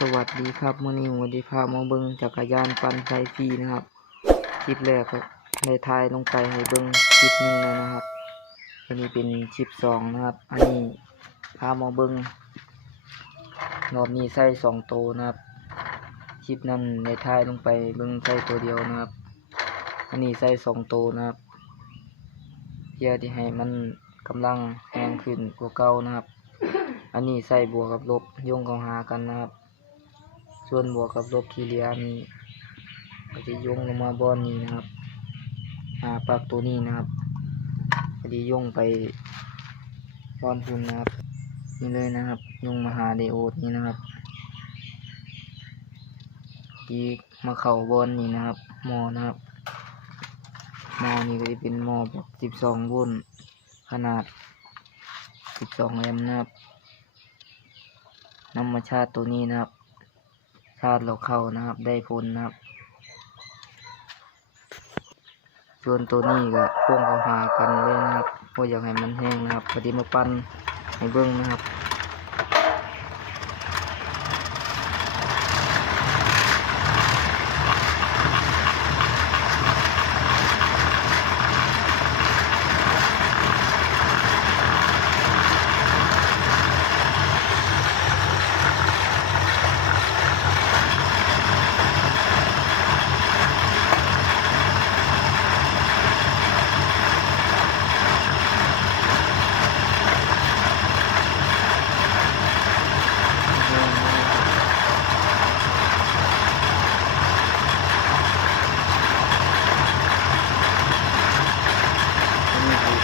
สวัสดีครับมื่อนี้วันดีพามาเบิ้งจักรยานปั่นไฟฟรีนะครับ คลิปแรกครับในทายลงไปให้เบิ้งคลิปหนึ่งเลยนะครับอันนี้เป็นคลิปสองนะครับ อันนี้พามาเบิ้งรอบนี้ใส่สองโตนะครับ คลิปนั้นในทายลงไปเบิ้งใส่ตัวเดียวนะครับ อันนี้ใส่สองโตนะครับเพื่อที่ให้มันกำลังแรงขึ้นกว่าเก่านะครับ อันนี้ใส่บวกกับลบโยงเข้าหากันนะครับ ส่วนบวกกับลบที่เหลือนี่ก็จะโยงลงมาบอนนี้นะครับหาปักตัวนี้นะครับก็จะโยงไปบอนพุ่นนะครับนี่เลยนะครับโยงมาหาไดโอดนี้นะครับอีมาเข่าบอนนี้นะครับมอนะครับมอนี่ก็จะเป็นมอแบบ12โวลต์ขนาด12แอมนะครับนำมาชาร์จตัวนี้นะครับ ชาติเราเข้านะครับ ได้ผลนะครับ ส่วนตัวนี้ก็พ่วงเขาหากันเลยนะครับเพราะอยากให้มันแห้งนะครับพอดีมาปั้นให้เบิ้งนะครับ อันนี้คือ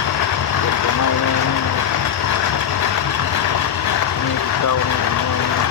เป็นตัวไม้นะครับอันนี่คือเก่าเนี่ยนะครับ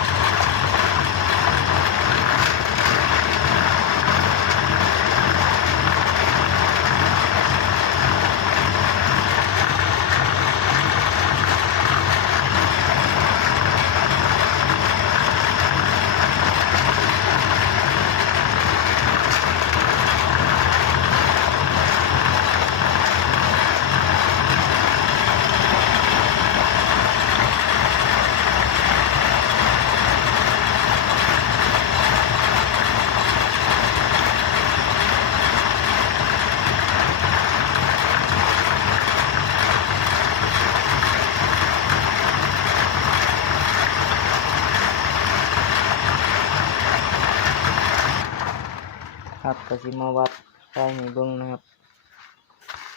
ครับก็สิมาวัดไฟให้เบิ่งนะครับ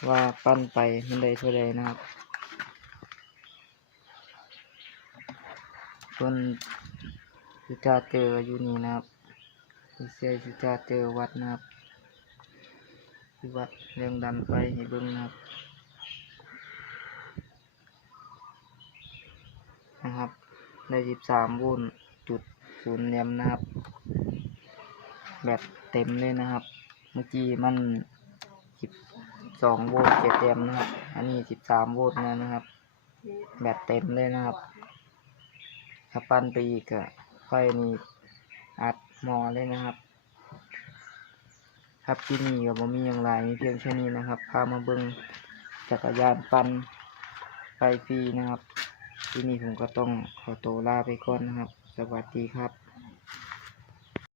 ว่าปั้นไปมันได้เท่าใดนะครับส่วนสุจาเจออยู่นี่นะครับเสียสุจาเจอวัดนะครับที่วัดแรงดันไฟให้เบิ่งนะครับนะครับได้สิบสามโวลต์จุดศูนย์แอมป์นะครับ แบบเต็มเลยนะครับ เมื่อกี้มันสิบสองโวลต์เจ็ดแอมป์นะครับ อันนี้สิบสามโวลต์แล้วนะครับ แบบเต็มเลยนะครับถ้าปั้นไปอีกอะไฟนี่อัดมอเลยนะครับครับที่นี่ก็บ่มีอย่างไรมีเพียงแค่นี้นะครับ พามาเบิ่งจักรยานปั้นไฟฟรีนะครับ ที่นี่ผมก็ต้องขอตัวลาไปก่อนนะครับ สวัสดีครับ